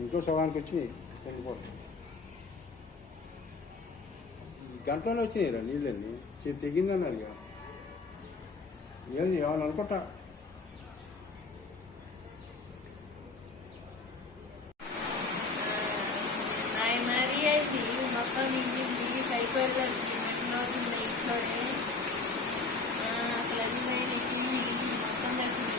ఇంట్లో సగానికి వచ్చి వెళ్ళిపోతాయి గంటలోనే వచ్చినాయి రా నీళ్ళని చే- తెగిందన్నారు ఇక. ఏంది ఏమని అనుకుంటా. ఇంట్లోనే. ఆ, అసలు అది పోయింది టీవీ మొత్తం కలిసింది